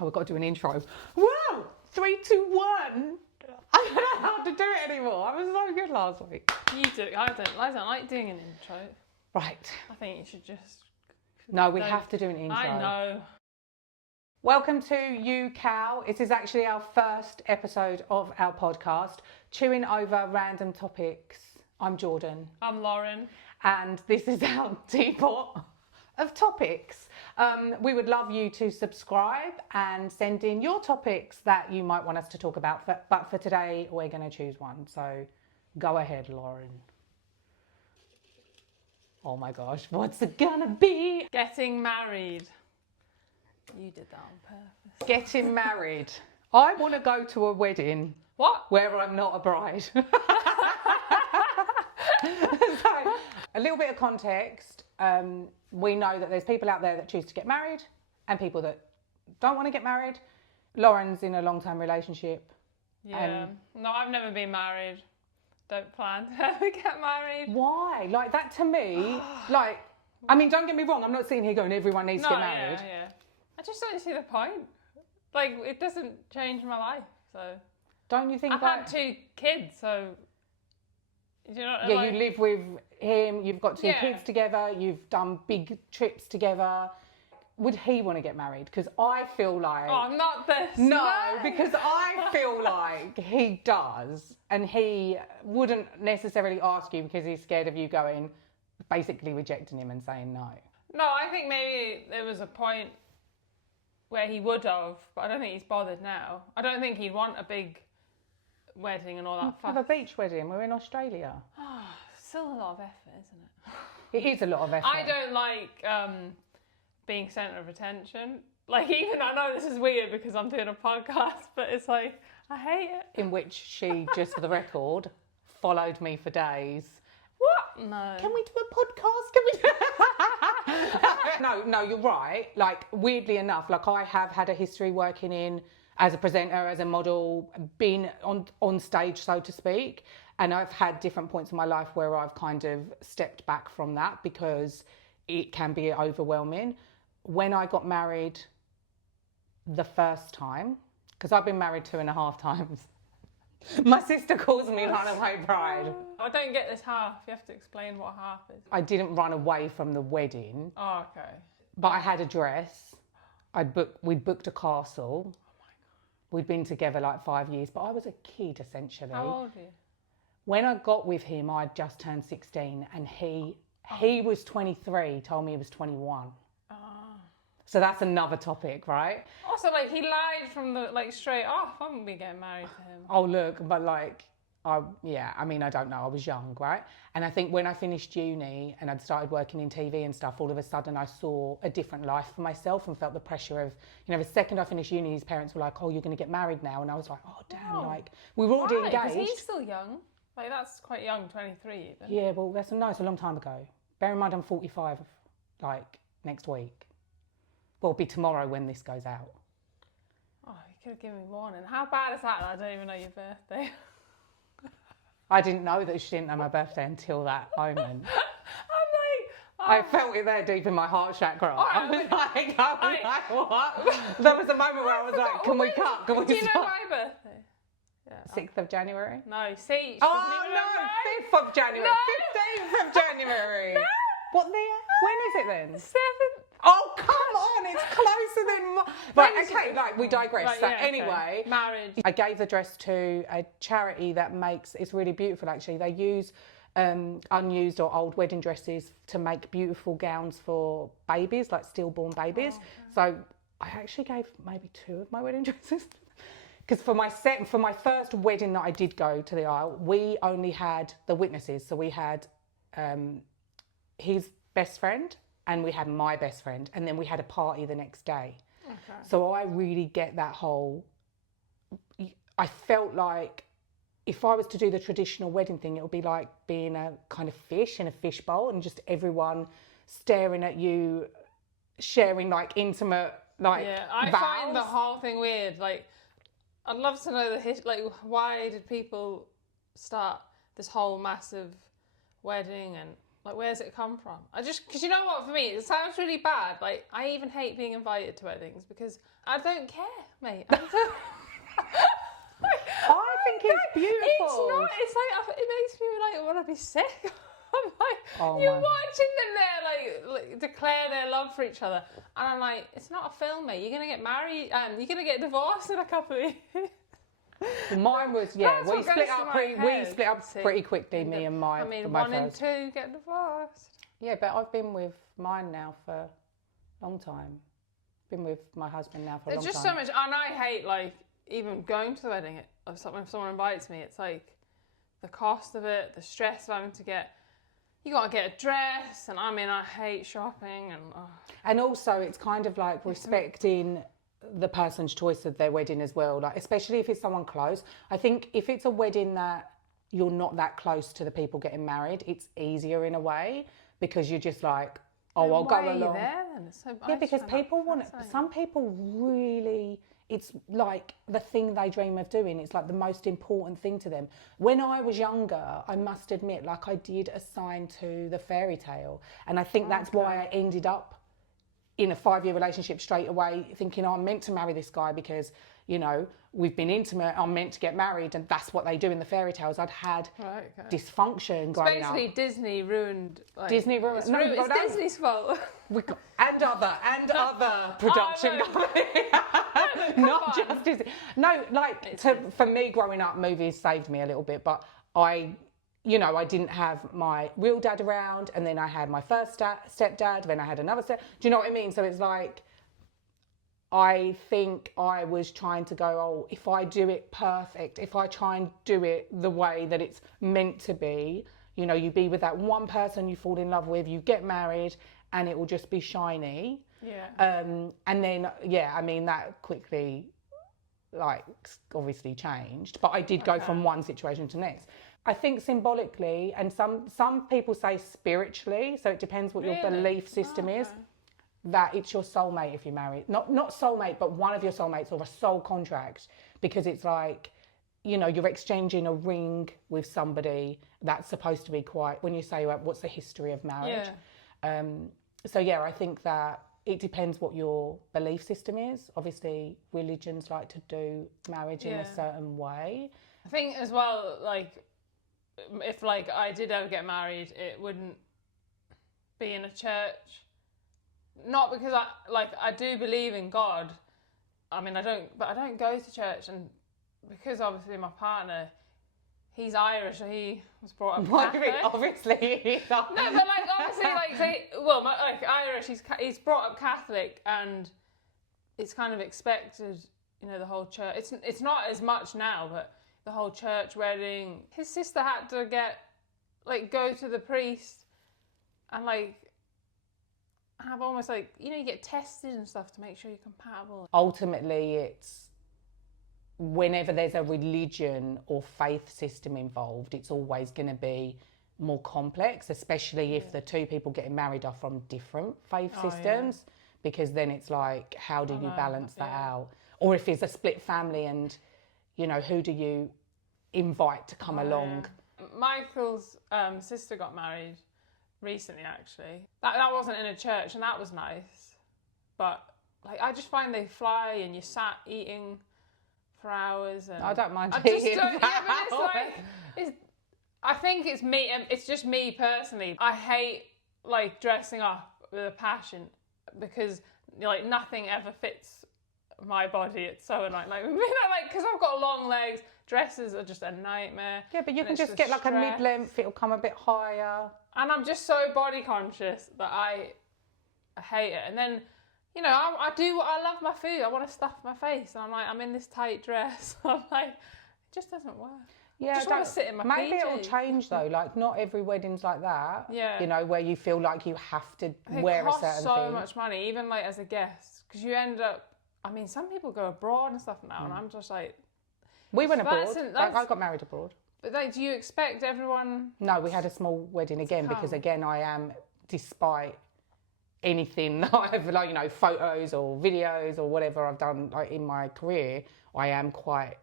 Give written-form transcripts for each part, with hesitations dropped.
Oh, we've got to do an intro. Whoa! 3, 2, 1. I don't know how to do it anymore. I was so good last week. You do. I don't like doing an intro. Right. I think you should just... No, we have to do an intro. I know. Welcome to ewecow. It is actually our first episode of our podcast, Chewing Over Random Topics. I'm Jordan. I'm Lauren. And this is our teapot of topics. We would love you to subscribe and send in your topics that you might want us to talk about. But for today, we're going to choose one. So go ahead, Lauren. Oh my gosh, what's it going to be? Getting married. You did that on purpose. Getting married. I want to go to a wedding. What? Where I'm not a bride. So, a little bit of context. We know that there's people out there that choose to get married and people that don't want to get married. Lauren's in a long-term relationship. Yeah. No, I've never been married. Don't plan to ever get married. Why? Like, that to me, like, I mean, don't get me wrong. I'm not sitting here going, everyone needs to get married. Yeah. I just don't see the point. Like, it doesn't change my life, so... Don't you think I've had 2 kids, so... You know, yeah, like... you live with him, you've got 2 kids together, you've done big trips together. Would he want to get married? Because I feel like... Oh, I'm not this. No, because I feel like he does. And he wouldn't necessarily ask you because he's scared of you going, basically rejecting him and saying no. No, I think maybe there was a point where he would have, but I don't think he's bothered now. I don't think he'd want a big wedding and all that Have fuss. a beach wedding. We're in Australia. Still a lot of effort, isn't it? It is a lot of effort. I don't like being centre of attention. Like, even I know this is weird because I'm doing a podcast, but it's like, I hate it. In which she, just for the record, followed me for days. What? No. Can we do a podcast? Can we do... No, you're right. Like, weirdly enough, like, I have had a history working in as a presenter, as a model, been on stage, so to speak. And I've had different points in my life where I've kind of stepped back from that because it can be overwhelming. When I got married the first time, because I've been married 2.5 times, my sister calls me runaway bride. I don't get this half. You have to explain what half is. I didn't run away from the wedding. Oh, okay. But I had a dress. We'd booked a castle. Oh my God. We'd been together like 5 years, but I was a kid essentially. How old are you? When I got with him, I'd just turned 16 and he was 23, told me he was 21. Oh. So that's another topic, right? Also, like, he lied from the, like, straight off. I wouldn't be getting married to him. Oh, look, but like, I don't know, I was young, right? And I think when I finished uni and I'd started working in TV and stuff, all of a sudden I saw a different life for myself and felt the pressure of, you know, the second I finished uni, his parents were like, oh, you're going to get married now. And I was like, oh, damn, like, we were already engaged. Because he's still young. Like, that's quite young, 23 even. Yeah, well, it's a long time ago. Bear in mind I'm 45, like, next week. Well, it'll be tomorrow when this goes out. Oh, you could have given me warning. How bad is that? I don't even know your birthday. I didn't know that she didn't know my birthday until that moment. I'm like... Oh. I felt it there deep in my heart chakra. I was like, what? There was a moment where I was like, can we cut? Can we Do you know stop? my birthday? Yeah. 6th of January? No, see, she Oh, doesn't even know. no, 5th of January. No. 15th of January. No. What the... When is it then? 7th. Oh, come on, it's closer than... Right, okay, like, we digress. Right, So yeah, anyway, okay. Marriage. I gave the dress to a charity that makes... It's really beautiful, actually. They use unused or old wedding dresses to make beautiful gowns for babies, like stillborn babies. Oh, okay. So I actually gave maybe 2 of my wedding dresses. Because for my first wedding that I did go to the aisle, we only had the witnesses. So we had his best friend and we had my best friend. And then we had a party the next day. Okay. So I really get that whole... I felt like if I was to do the traditional wedding thing, it would be like being a kind of fish in a fishbowl and just everyone staring at you, sharing like intimate like I vows. find the whole thing weird. Like, I'd love to know the history. Like, why did people start this whole massive wedding? And Like, where's it come from? Because you know what, for me, it sounds really bad. Like, I even hate being invited to weddings because I don't care, mate. I think it's beautiful. It's like, it makes me like want to be sick. I'm like, you're watching them there, like declare their love for each other. And I'm like, it's not a film, mate. You're going to get married, you're going to get divorced in a couple of years. Mine was, we split up pretty quickly, me and my. I mean, 1 and 2 get divorced. Yeah, but I've been with mine now for a long time. Been with my husband now for a long time. There's just so much, and I hate like even going to the wedding. If someone invites me, it's like the cost of it, the stress of having to get. You got to get a dress, and I mean, I hate shopping, and also it's kind of like respecting the person's choice of their wedding as well, like especially if it's someone close. I think if it's a wedding that you're not that close to the people getting married, it's easier in a way because you're just like, oh, I'll go along. There, then? It's so, yeah, because people want it. Some people really, it's like the thing they dream of doing. It's like the most important thing to them. When I was younger, I must admit, like I did assign to the fairy tale, and I think that's why I ended up in a 5-year relationship straight away, thinking, oh, I'm meant to marry this guy because, you know, we've been intimate, I'm meant to get married, and that's what they do in the fairy tales. I'd had dysfunction growing up. Basically, Disney ruined. Like, Disney ruined. It's Disney's fault. And other production companies. Not just Disney. No, like for me, growing up, movies saved me a little bit, but I didn't have my real dad around, and then I had my first stepdad, then I had another step. Do you know what I mean? So it's like, I think I was trying to go, oh, if I do it perfect, if I try and do it the way that it's meant to be, you know, you be with that one person you fall in love with, you get married, and it will just be shiny. Yeah. And then, I mean, that quickly, like, obviously changed, but I did go from one situation to the next. I think symbolically, and some people say spiritually, so it depends what your belief system is, that it's your soulmate if you're married. Not soulmate, but one of your soulmates or a soul contract, because it's like, you know, you're exchanging a ring with somebody that's supposed to be quite, when you say, what's the history of marriage? Yeah. I think that it depends what your belief system is. Obviously, religions like to do marriage in a certain way. I think as well, like, if like I did ever get married, it wouldn't be in a church. Not because I do believe in God. I mean, I don't go to church, and because obviously my partner, he's Irish, so he was brought up Catholic. Obviously, no, but like obviously Irish, he's brought up Catholic, and it's kind of expected, you know, the whole church. It's not as much now, but the whole church wedding. His sister had to go to the priest and have almost like, you know, you get tested and stuff to make sure you're compatible. Ultimately, it's whenever there's a religion or faith system involved, it's always going to be more complex, especially if the two people getting married are from different faith systems, because then it's like, how do you balance that out? Or if it's a split family and, you know, who do you invite to come along? Yeah. Michael's sister got married recently, actually. That wasn't in a church, and that was nice. But like, I just find they fly and you sat eating for hours. And I don't mind eating for hours. I think it's me. It's just me personally. I hate like dressing up with a passion because like nothing ever fits my body. It's so annoying. Like because I've got long legs. Dresses are just a nightmare. Yeah, but you can just get like a mid-length. It'll come a bit higher. And I'm just so body conscious that I hate it. And then, you know, I love my food. I want to stuff my face. And I'm like, I'm in this tight dress. I'm like, it just doesn't work. Yeah, I just want to sit in my maybe PJs. It'll change though. Like, not every wedding's like that. Yeah. You know, where you feel like you have to wear a certain thing. It costs so much money, even like as a guest, because you end up. I mean, some people go abroad and stuff now, and I'm just like. We went abroad. I got married abroad. But like, do you expect everyone? No, we had a small wedding again because again, I am, despite anything that I've like, you know, photos or videos or whatever I've done like in my career, I am quite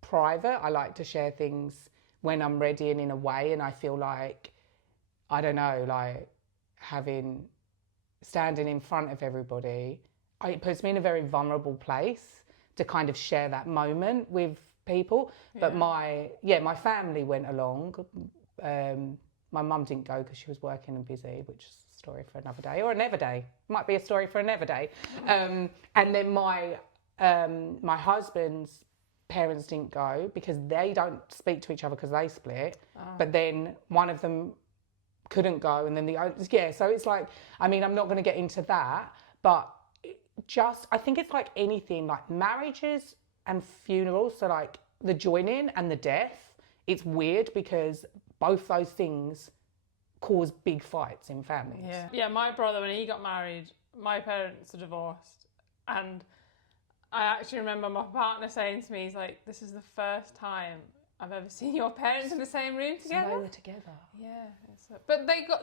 private. I like to share things when I'm ready and in a way, and I feel like I don't know, like standing in front of everybody, it puts me in a very vulnerable place to kind of share that moment with people. But my family went along. My mum didn't go because she was working and busy, which is a story for another day, or another day. Might be a story for another day. And then my husband's parents didn't go because they don't speak to each other because they split. But then one of them couldn't go, and then so it's like, I mean, I'm not going to get into that, but I think it's like anything, like marriages and funerals, so like the joining and the death, it's weird because both those things cause big fights in families. Yeah, my brother, when he got married, my parents are divorced, and I actually remember my partner saying to me, he's like, this is the first time I've ever seen your parents in the same room together. So they were together. Yeah. But they got,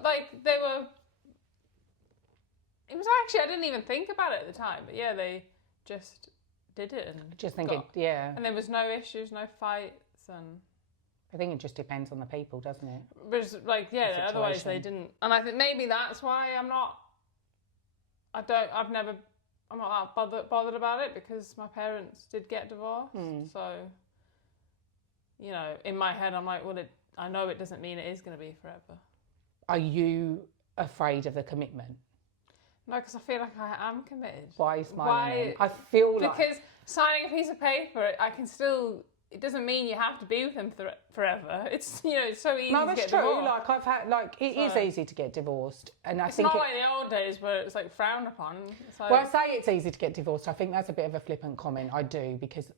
it was actually, I didn't even think about it at the time, but yeah, they just did it. And just think and there was no issues, no fights, and I think it just depends on the people, doesn't it? But like, otherwise they didn't. And I think maybe that's why I'm not that bothered about it, because my parents did get divorced. So, you know, in my head, I'm like, well, I know it doesn't mean it is going to be forever. Are you afraid of the commitment? No, because I feel like I am committed. Why are you smiling? I feel like... Because signing a piece of paper, I can still... It doesn't mean you have to be with him forever. It's, you know, it's so easy to get divorced. No, that's true. Like, I've had, like, it is easy to get divorced. And I think it's not like the old days where it's, like, frowned upon. It's like... Well, I say it's easy to get divorced. I think that's a bit of a flippant comment. I do, because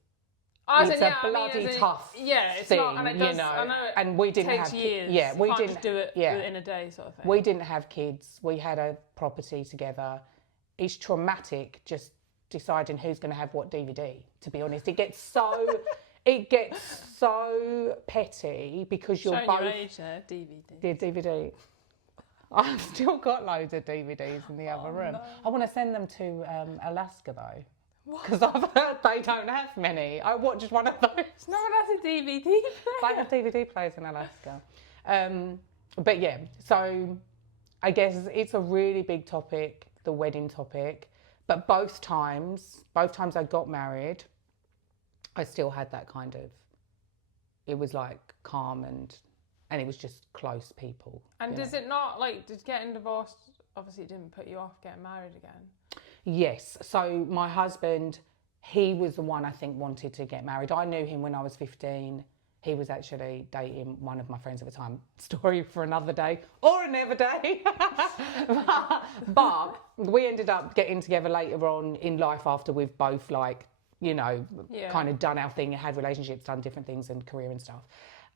it's a bloody tough thing, not, and it does, you know. I know it and we didn't takes have years. we can't didn't just do it in a day, sort of thing. We didn't have kids. We had a property together. It's traumatic just deciding who's going to have what DVD, to be honest. It gets so petty because you're showing both... your age there, DVD. The DVD. I've still got loads of DVDs in the other room. No. I want to send them to Alaska, though. Because I've heard they don't have many. I watched one of those. No one has a DVD player. They have DVD players in Alaska. But yeah, so I guess it's a really big topic, the wedding topic. But both times I got married, I still had that kind of, it was like calm and it was just close people. And does it not, like, did getting divorced, obviously it didn't put you off getting married again? Yes. So my husband, he was the one I think wanted to get married. I knew him when I was 15. He was actually dating one of my friends at the time. Story for another day or another day. but we ended up getting together later on in life after we've both, like, you know, kind of done our thing, had relationships, done different things and career and stuff.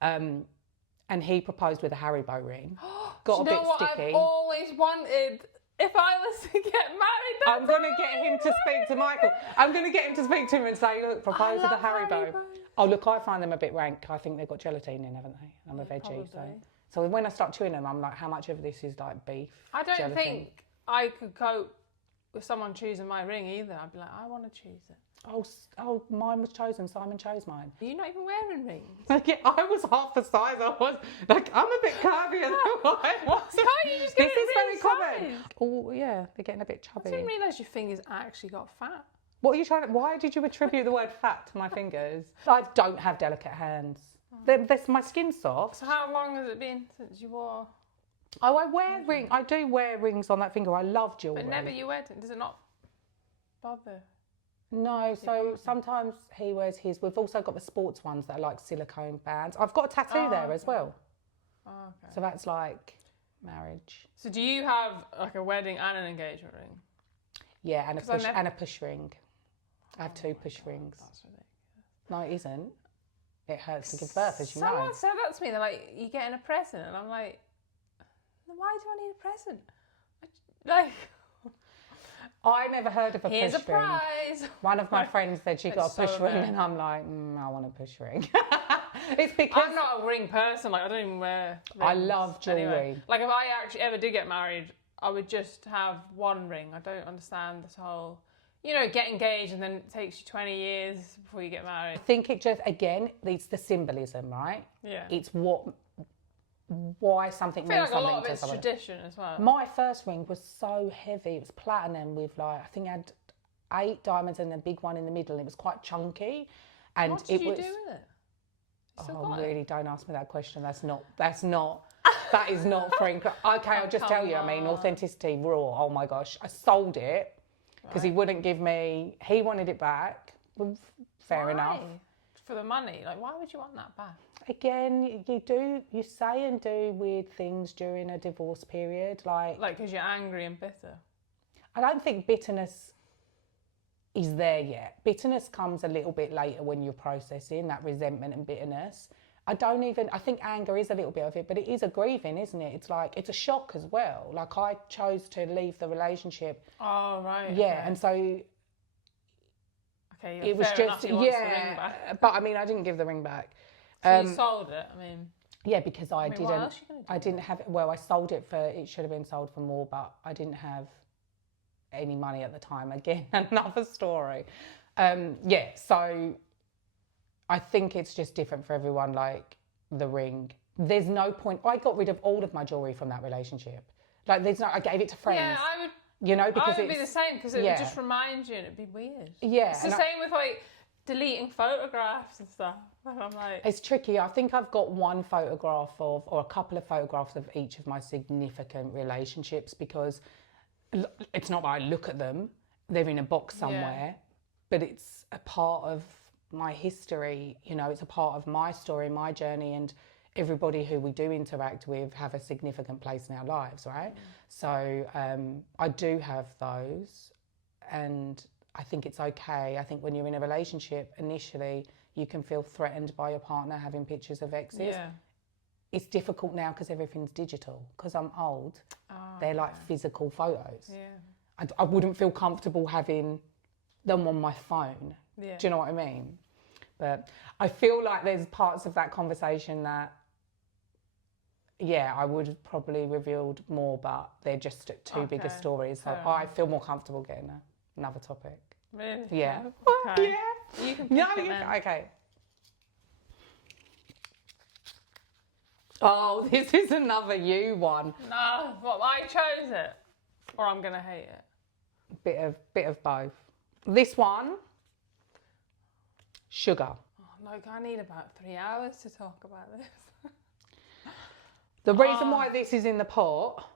And he proposed with a Haribo ring. Got a bit sticky. I've always wanted... If I was to get married, I'm going to get him to speak to Michael. I'm going to get him to speak to him and say, look, propose with a Haribo. Oh, look, I find them a bit rank. I think they've got gelatine in, haven't they? I'm a veggie, so when I start chewing them, I'm like, how much of this is like beef? I don't think I could cope with someone choosing my ring either. I'd be like, I want to choose it. Oh, mine was chosen. Simon chose mine. Are you not even wearing rings? Yeah, I was half the size. I was like, I'm a bit curvier than I was. Can't you just get This is very common. Oh, yeah, they're getting a bit chubby. I didn't realise your fingers actually got fat. What are you trying to... Why did you attribute the word fat to my fingers? I don't have delicate hands. My skin's soft. So how long has it been since you wore... Oh, I wear rings. I do wear rings on that finger. I love jewellery. But never your wedding. Does it not bother? No, so sometimes he wears his. We've also got the sports ones that are like silicone bands. I've got a tattoo there as well. Oh, okay. So that's like marriage. So do you have like a wedding and an engagement ring? Yeah, and a push ring. I have two push rings. That's ridiculous. No, it isn't. It hurts to give birth, as you know. Someone said that to me. They're like, "You getting a present?" And I'm like, "Why do I need a present?" Like. I never heard of a Here's push a ring. prize. One of my friends said she got a push ring, and I'm like, I want a push ring. It's because I'm not a ring person. Like, I don't even wear rings. I love jewellery. Anyway, like, if I actually ever did get married, I would just have one ring. I don't understand this whole, you know, get engaged and then it takes you 20 years before you get married. I think it just, again, it's the symbolism, right? Yeah. It's why something I feel means like a something lot of to it's someone. tradition as well. My first ring was so heavy. It was platinum with like, I think it had 8 diamonds and a big one in the middle. It was quite chunky. And What did it you was, do with it? Still oh, got really, it? don't ask me that question. that is not for okay, I'll just tell you. I mean, authenticity, raw. Oh my gosh. I sold it because he wouldn't give me, he wanted it back. Well, fair enough. For the money? Like, why would you want that back? Again, you say and do weird things during a divorce period. Like because you're angry and bitter. I don't think bitterness is there yet. Bitterness comes a little bit later when you're processing that resentment and bitterness. I think anger is a little bit of it, but it is a grieving, isn't it? It's like, it's a shock as well. Like, I chose to leave the relationship. Oh, right. Yeah, okay. and so okay, it was fair enough, just, he wants the ring back. but I mean, I didn't give the ring back. So you sold it, I mean... Yeah, because what else are you gonna do? I didn't have, well, I sold it for, it should have been sold for more, but I didn't have any money at the time. Again, another story. So I think it's just different for everyone, like the ring. There's no point, I got rid of all of my jewellery from that relationship. Like, I gave it to friends. Yeah, I would... You know, because I would be the same, because it would just remind you and it'd be weird. Yeah. It's the same with, like, deleting photographs and stuff. And I'm like... It's tricky. I think I've got one photograph or a couple of photographs of each of my significant relationships, because it's not that I look at them. They're in a box somewhere, but it's a part of my history. You know, it's a part of my story, my journey, and everybody who we do interact with have a significant place in our lives, right? So I do have those, and I think it's okay. I think when you're in a relationship, initially, you can feel threatened by your partner having pictures of exes. Yeah. It's difficult now because everything's digital. Because I'm old, they're like physical photos. Yeah. I wouldn't feel comfortable having them on my phone. Yeah. Do you know what I mean? But I feel like there's parts of that conversation that, I would have probably revealed more, but they're just too big a story. So I feel more comfortable getting another topic. Really? Yeah. Okay. Yeah. You can pick it then. Okay. Oh, this is another you one. No, what, I chose it? Or I'm going to hate it? Bit of both. This one, sugar. Oh, look, I need about 3 hours to talk about this. The reason why this is in the pot...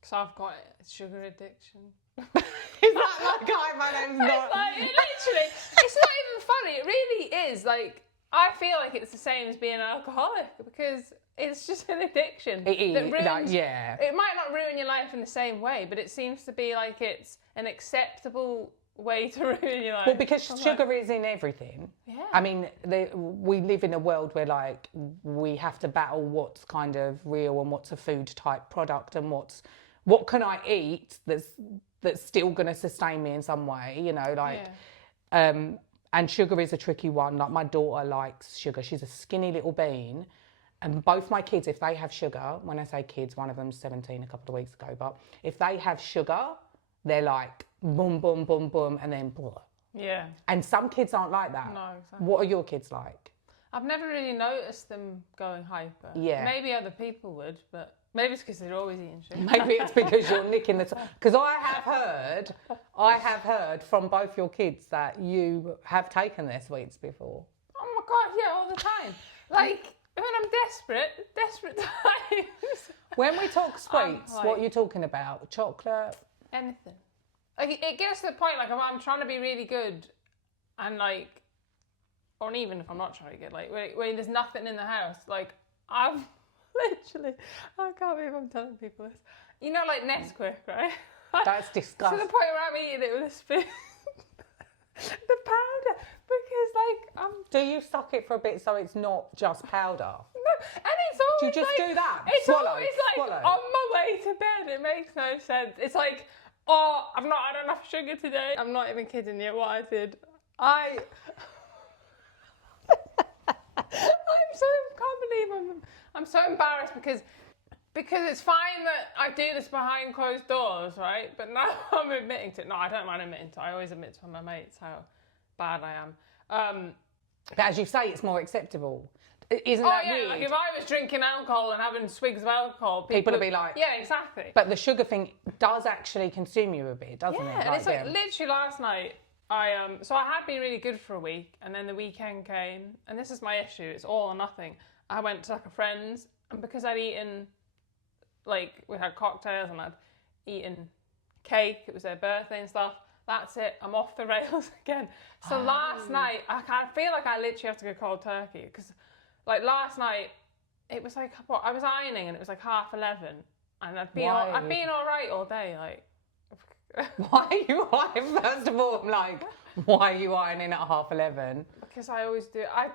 Because I've got sugar addiction. Is that like, guy, my name's not... It's like, literally, it's not even funny. It really is. Like, I feel like it's the same as being an alcoholic, because it's just an addiction. It is, that ruins, It might not ruin your life in the same way, but it seems to be like it's an acceptable way to ruin your life. Well, because sugar is in everything. Yeah. I mean, we live in a world where, like, we have to battle what's kind of real and what's a food type product, and what can I eat that's still going to sustain me in some way, you know, like... Yeah. And sugar is a tricky one. Like, my daughter likes sugar. She's a skinny little bean. And both my kids, if they have sugar, when I say kids, one of them's 17 a couple of weeks ago, but if they have sugar, they're like boom, boom, boom, boom, and then blah. Yeah. And some kids aren't like that. No, exactly. What are your kids like? I've never really noticed them going hyper. Yeah. Maybe other people would, but maybe it's because they're always eating sugar. Maybe it's because you're nicking the... Because I have heard from both your kids that you have taken their sweets before. Oh my God, yeah, all the time. Like, when I'm desperate times. When we talk sweets, like, what are you talking about? Chocolate? Anything. Like, it gets to the point, like, if I'm trying to be really good, and like, or even if I'm not trying to be good, like, when there's nothing in the house, like, I've literally, I can't believe I'm telling people this. You know, like Nesquik, right? That's disgusting. To the point where I'm eating it with a spoon. The powder, because like Do you suck it for a bit so it's not just powder? No, and it's always Do you just like, do that? It's Swallow, always like swallow. on my way to bed. It makes no sense. It's like, oh, I've not had enough sugar today. I'm not even kidding you. What I did, I can't believe I'm so embarrassed because it's fine that I do this behind closed doors, right? But now I'm admitting to it. No, I don't mind admitting to it. I always admit to my mates how bad I am. But as you say, it's more acceptable. isn't Oh that yeah, weird? like if I was drinking alcohol and having swigs of alcohol, People would be like... yeah, exactly. But the sugar thing does actually consume you a bit, doesn't it? Yeah, and it's like literally last night, I had been really good for a week, and then the weekend came, and this is my issue, it's all or nothing. I went to like a friend's, and because I'd eaten, like, we had cocktails and I'd eaten cake, it was their birthday and stuff, that's it, I'm off the rails again. So last night, I feel like I literally have to go cold turkey, because like last night, it was like, I was ironing and it was like 11:30, and I'd been all right all day, like. Why are you ironing? First of all, I'm like, why are you ironing at 11:30? Because I always do. I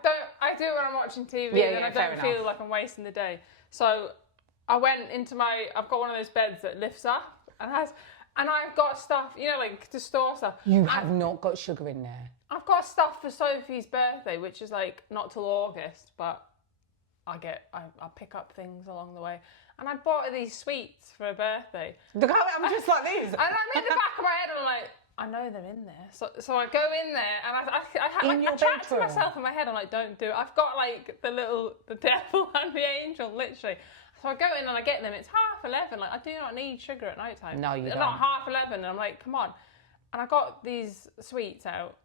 do it when I'm watching TV, and I don't feel like I'm wasting the day. So I went into I've got one of those beds that lifts up and I've got stuff, you know, like to store stuff. You have not got sugar in there. I've got stuff for Sophie's birthday, which is like not till August, but I pick up things along the way. And I bought her these sweets for her birthday. Look, I'm just like this. And I'm in the back of my head, I'm like, I know they're in there. So I go in there and I chat to myself in my head. I'm like, don't do it. I've got like the devil and the angel, literally. So I go in and I get them. It's 11:30. Like, I do not need sugar at night time. No, you don't. Not 11:30. And I'm like, come on. And I got these sweets out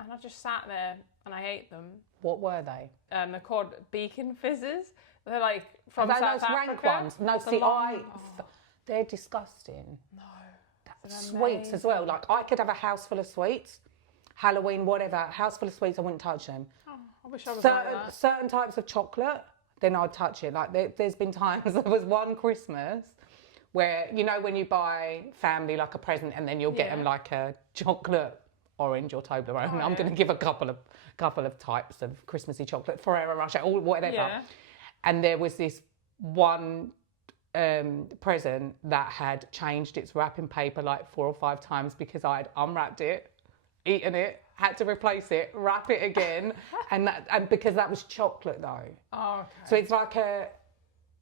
and I just sat there and I ate them. What were they? They're called Beacon Fizzes. They're like from Are they South those Africa. rank ones? No, see, they're disgusting. No. Sweets as well. Like, I could have a house full of sweets, Halloween, whatever, house full of sweets, I wouldn't touch them. Oh, I wish I was like that. Certain types of chocolate, then I'd touch it. Like, there's been times, there was one Christmas where, you know, when you buy family like a present and then you'll get them like a chocolate orange or Toblerone. I'm going to give a couple of types of Christmassy chocolate, Ferrero Rocher, or whatever. Yeah. And there was this one present that had changed its wrapping paper like 4 or 5 times because I'd unwrapped it, eaten it, had to replace it, wrap it again, and because that was chocolate though. Oh, okay. So it's like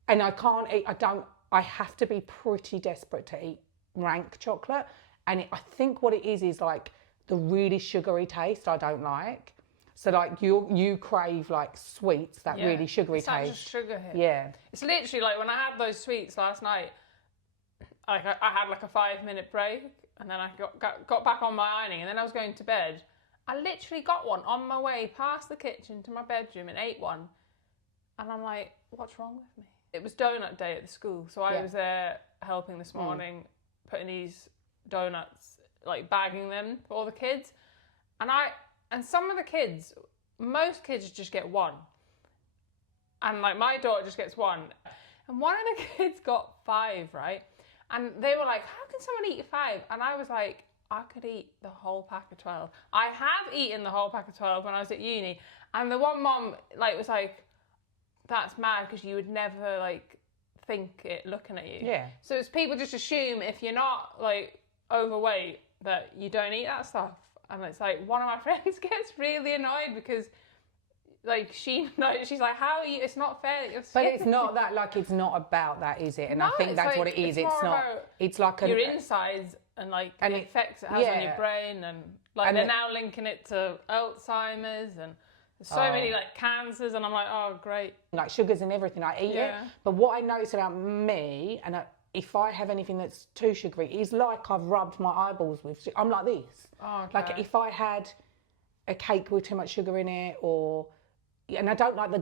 and I can't eat. I have to be pretty desperate to eat rank chocolate, and I think what it is like the really sugary taste I don't like. So like you crave like sweets, that really sugary taste. It's just sugar hit. Yeah. It's literally like when I had those sweets last night, like I had like a 5-minute break and then I got back on my ironing and then I was going to bed. I literally got one on my way past the kitchen to my bedroom and ate one. And I'm like, what's wrong with me? It was donut day at the school. So I was there helping this morning, putting these donuts, like bagging them for all the kids. And some of the kids, most kids just get one. And like my daughter just gets one. And one of the kids got 5, right? And they were like, how can someone eat 5? And I was like, I could eat the whole pack of 12. I have eaten the whole pack of 12 when I was at uni. And the one mom like was like, that's mad because you would never like think it looking at you. Yeah. So it's people just assume if you're not like overweight that you don't eat that stuff. And it's like, one of my friends gets really annoyed because, like, she's like, how are you? It's not fair that you're skinny. But it's not that, like, it's not about that, is it? And no, I think that's like, what it is. It's not. It's like your insides and like the effects it has on your brain, and like they're now linking it to Alzheimer's and so many like cancers. And I'm like, oh, great. Like sugars and everything, I eat it. But what I notice about me, and if I have anything that's too sugary, it's like I've rubbed my eyeballs with. I'm like this. Oh, okay. Like if I had a cake with too much sugar in it, and I don't like the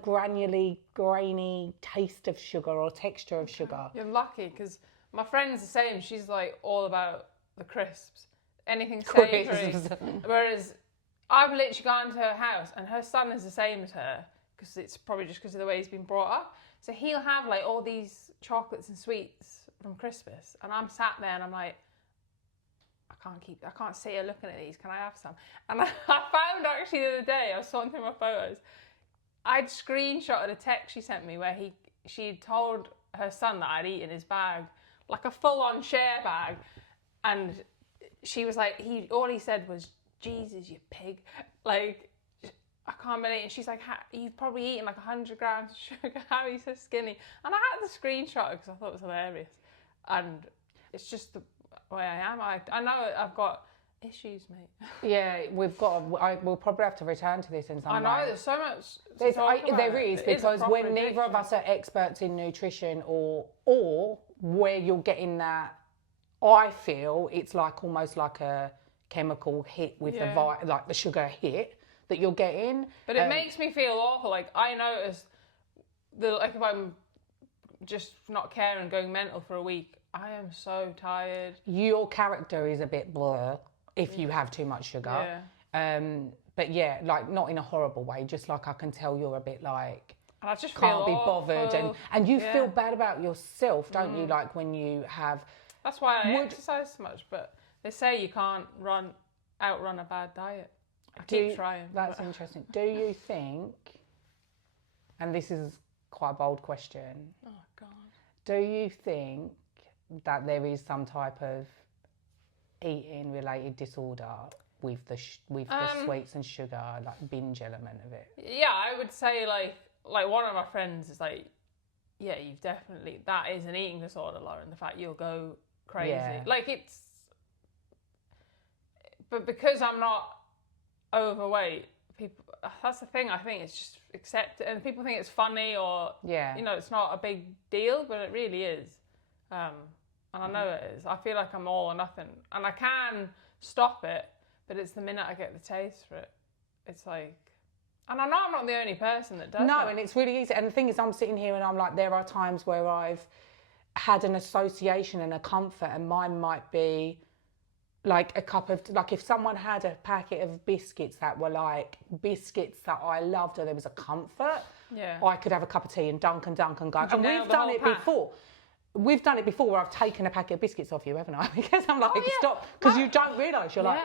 grainy taste of sugar or texture of sugar. You're lucky because my friend's the same. She's like all about the crisps, anything savoury. Whereas I've literally gone to her house and her son is the same as her because it's probably just because of the way he's been brought up. So he'll have like all these chocolates and sweets from Christmas, and I'm sat there and I'm like, I can't sit here looking at these. Can I have some? And I found actually the other day, I was sorting through my photos, I'd screenshotted a text she sent me where she'd told her son that I'd eaten his bag, like a full-on share bag, and she was like, all he said was, Jesus, you pig. Like, I can't believe it. And she's like, you've probably eaten like 100 grams of sugar. How are you so skinny? And I had to screenshot it because I thought it was hilarious. And it's just the way I am. I know I've got issues, mate. Yeah, we'll probably have to return to this in some I know, way. there's so much to talk about. There is, It a because proper when neither of addiction. us are experts in nutrition or where you're getting that, I feel it's like almost like a chemical hit with like the sugar hit that you're getting. But it makes me feel awful. Like, I notice if I'm just not caring, going mental for a week, I am so tired. Your character is a bit blur if you have too much sugar. Yeah. But yeah, like not in a horrible way, just like I can tell you're a bit like And I just can't be awful. bothered, and you feel bad about yourself, don't you? Like when you have. That's why I exercise so much. But they say you can't outrun a bad diet. I keep trying. That's interesting. Do you think? And this is quite a bold question. Oh God. Do you think that there is some type of eating related disorder with the sweets and sugar, like binge element of it? Yeah, I would say like one of my friends is like, yeah, you've definitely, that is an eating disorder, Lauren. The fact you'll go crazy, like it's. But because I'm not overweight, people. That's the thing. I think it's just accept it, and people think it's funny or it's not a big deal, but it really is. And I know it is. I feel like I'm all or nothing, and I can stop it, but it's the minute I get the taste for it, it's like. And I know I'm not the only person that does No, it. and it's really easy. And the thing is, I'm sitting here and I'm like, there are times where I've had an association and a comfort, and mine might be like a cup of, like if someone had a packet of biscuits that were like biscuits that I loved, or there was a comfort, I could have a cup of tea and dunk and go. And we've done it before. We've done it before where I've taken a packet of biscuits off you, haven't I? Because I'm like, stop, because you don't realise you're like,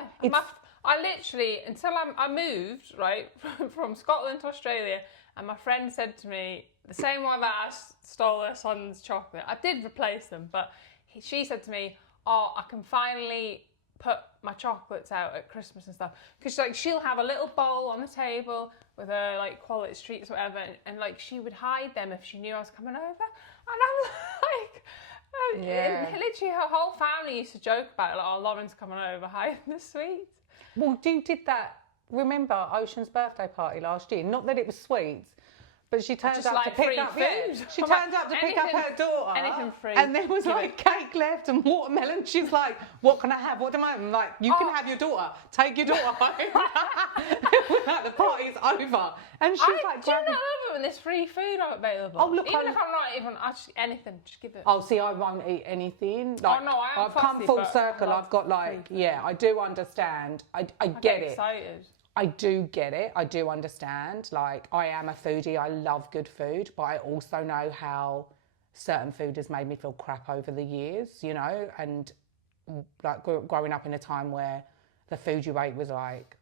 I literally, until I moved, right, from Scotland to Australia, and my friend said to me, the same one that I stole her son's chocolate, I did replace them, but she said to me, oh, I can finally put my chocolates out at Christmas and stuff. Because like, she'll have a little bowl on the table with her like quality treats or whatever, and like she would hide them if she knew I was coming over. And I'm like, literally her whole family used to joke about it, like, oh, Lauren's coming over, hiding the sweets. Well, you did that. Remember Ocean's birthday party last year? Not that it was sweets, but she turned up to pick up food. She turned up to pick up her daughter. Anything free. And there was like cake left and watermelon. She's like, "What can I have? What do I?" I'm like, "You can have your daughter. Take your daughter home." Like, the party's over, and she's like, "Do you not love it when there's free food available?" Oh look, even if I'm not even, I just anything, just give it. Oh, see, I won't eat anything. Like, no, I am I've come full circle. I've got like, I do understand. I get it. Excited. I do get it. I do understand. Like, I am a foodie. I love good food, but I also know how certain food has made me feel crap over the years, you know, and like growing up in a time where the food you ate was like,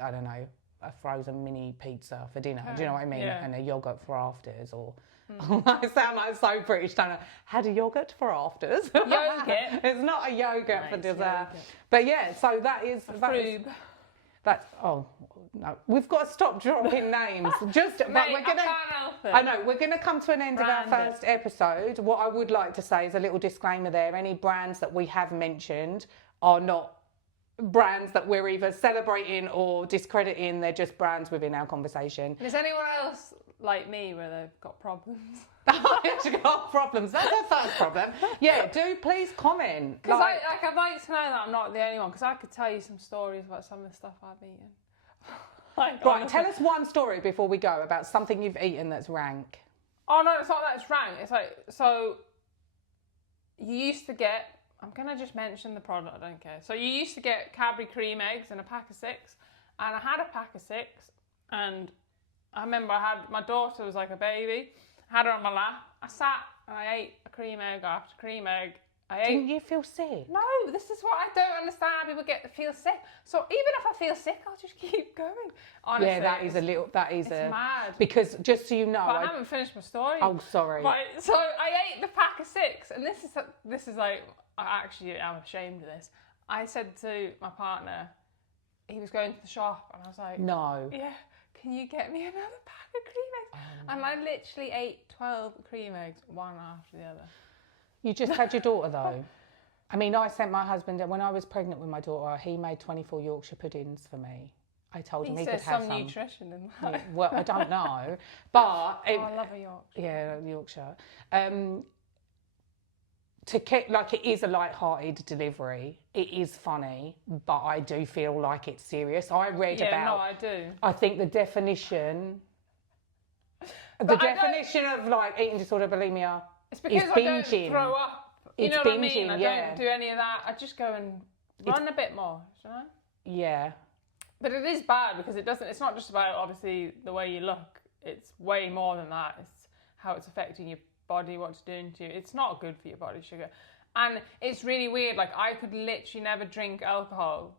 I don't know, a frozen mini pizza for dinner. Do you know what I mean? Yeah. And a yogurt for afters, or I sound like so British, don't I? Had a yogurt for afters. Yogurt. It's not a yogurt for dessert. Yogurt. But yeah, so that is. That's no. We've got to stop dropping names. Just Mate, but we're gonna. I can't help it. I know we're gonna come to an end of our first episode. What I would like to say is a little disclaimer there. Any brands that we have mentioned are not brands that we're either celebrating or discrediting. They're just brands within our conversation. Is anyone else like me where they've got problems? I've got problems. That's our first problem. Yeah, do please comment. Because I'd like to know that I'm not the only one, because I could tell you some stories about some of the stuff I've eaten. Right, tell us one story before we go about something you've eaten that's rank. Oh no, it's not that it's rank. It's like, so you used to get, I'm going to just mention the product, I don't care. So you used to get Cadbury cream eggs in a pack of 6, and I had a pack of 6, and I remember my daughter was like a baby. I had her on my lap. I sat and I ate a cream egg after cream egg. Didn't you feel sick? No, this is what I don't understand. People feel sick. So even if I feel sick, I'll just keep going. Honestly, yeah, it's mad. Because just so you know, but I haven't finished my story. Oh, sorry. Right, so I ate the pack of 6, and this is like, I'm ashamed of this. I said to my partner, he was going to the shop, and I was like, no. Yeah, can you get me another pack of cream eggs? And I literally ate 12 cream eggs, one after the other. You just had your daughter though. I mean, I sent my husband, when I was pregnant with my daughter, he made 24 Yorkshire puddings for me. I told him he could have some. Nutrition in that. Yeah, well, I don't know, but I love a Yorkshire. Yeah, Yorkshire. To keep, like, it is a light-hearted delivery. It is funny, but I do feel like it's serious. I read about. No, I do. I think the definition of like eating disorder, bulimia. It's because is I binging. don't throw up. You know what I mean? I don't do any of that. I just go and run a bit more. You know? Yeah. But it is bad because it's not just about obviously the way you look. It's way more than that. It's how it's affecting your body, what it's doing to you. It's not good for your body, sugar. And it's really weird. Like, I could literally never drink alcohol.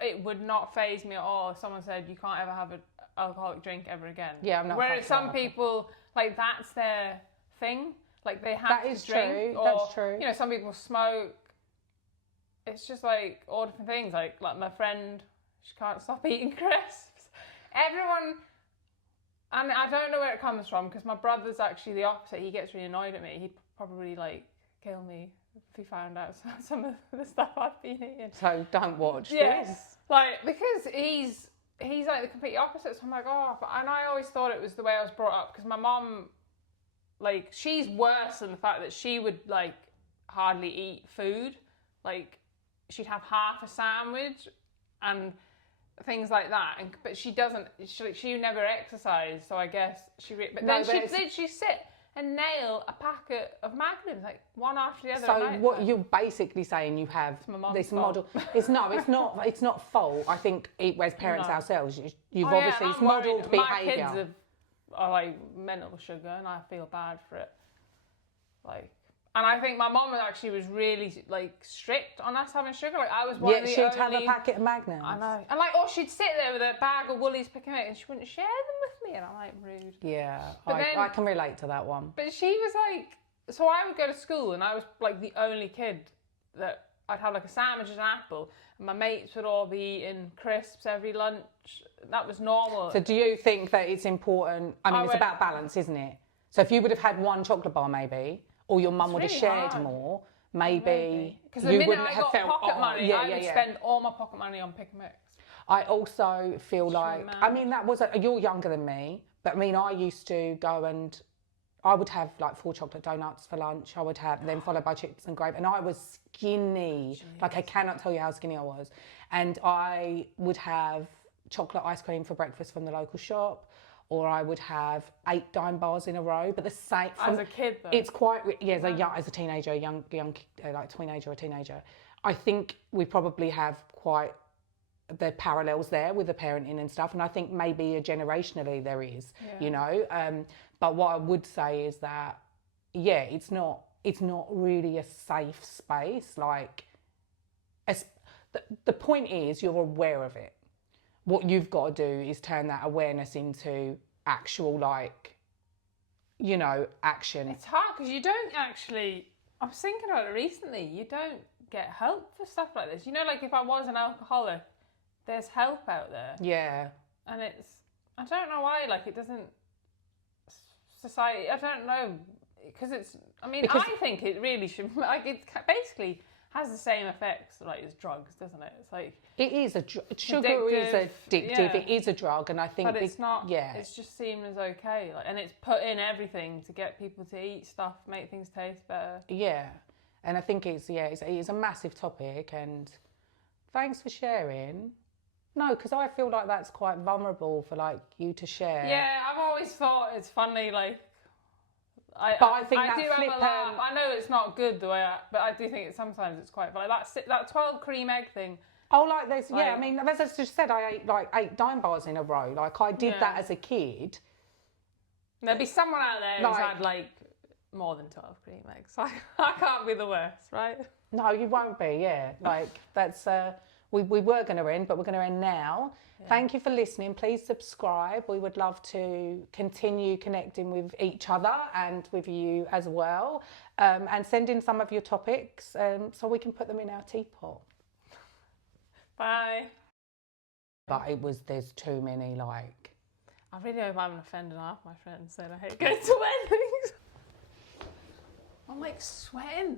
It would not faze me at all if someone said you can't ever have an alcoholic drink ever again. Yeah, I'm not. Whereas some people, like, that's their thing. Like, they have that to is drink. True. Or, that's true. You know, some people smoke. It's just like all different things. Like my friend, she can't stop eating crisps. Everyone. And I don't know where it comes from because my brother's actually the opposite. He gets really annoyed at me. He'd probably like kill me if he found out some of the stuff I've been eating. So don't watch yes. this. Like, because he's like the complete opposite. So I'm like, oh, and I always thought it was the way I was brought up because my mom, like, she's worse than the fact that she would like hardly eat food. Like, she'd have half a sandwich and things like that, but she doesn't. She never exercised, so I guess she. But then she'd literally sit and nail a packet of Magnums, like one after the other. So what you're basically saying, you have this model. It's not. It's not fault. I think as parents ourselves, you've obviously modelled behaviour. My kids are like mental sugar, and I feel bad for it. Like. And I think my mum actually was really like strict on us having sugar. Like, I was one of the she'd have a packet of Magnums. I know. And like, she'd sit there with a bag of Woolies picking it, and she wouldn't share them with me. And I'm like, rude. Yeah, I can relate to that one. But she was like, so I would go to school, and I was like the only kid that I'd have like a sandwich and an apple, and my mates would all be eating crisps every lunch. That was normal. So do you think that it's important? I mean, it's about balance, isn't it? So if you would have had one chocolate bar, maybe. Or your mum would have shared more, maybe because the minute I got pocket money, I would spend all my pocket money on Pick and Mix. I also feel like, I mean, that was, you're younger than me, but I mean, I used to go and I would have like 4 chocolate donuts for lunch. I would have them followed by chips and gravy, and I was skinny. Jeez. Like, I cannot tell you how skinny I was. And I would have chocolate ice cream for breakfast from the local shop. Or I would have 8 dime bars in a row, but the same. As a kid, though. It's quite, as a teenager, young, like teenager or teenager. I think we probably have quite the parallels there with the parenting and stuff. And I think maybe generationally there is, you know. But what I would say is that, it's not really a safe space. Like, the point is you're aware of it. What you've got to do is turn that awareness into actual, like, you know, action. It's hard because you don't actually, I was thinking about it recently, you don't get help for stuff like this. You know, like if I was an alcoholic, there's help out there. Yeah. And I don't know why, like it doesn't, society, I don't know, because I think it really should, like it basically has the same effects like as drugs, doesn't it? It's like it is sugar is addictive. It is a drug, and I think, but it's not. Yeah, it's just seen as okay, like, and it's put in everything to get people to eat stuff, make things taste better. Yeah, and I think it's a massive topic, and thanks for sharing. No, because I feel like that's quite vulnerable for like you to share. Yeah, I've always thought it's funny, like. I do have a laugh. I know it's not good the way, but I do think sometimes it's quite funny. That 12 cream egg thing. Oh, like this, I mean, as I just said, I ate like 8 dime bars in a row. Like, I did that as a kid. There'll be someone out there who's had like more than 12 cream eggs. I can't be the worst, right? No, you won't be. Yeah, like that's. We were going to end, but we're going to end now. Yeah. Thank you for listening. Please subscribe. We would love to continue connecting with each other and with you as well. And send in some of your topics so we can put them in our teapot. Bye. But there's too many, like... I really hope I haven't offended half my friends saying I hate going to weddings. I'm like sweating.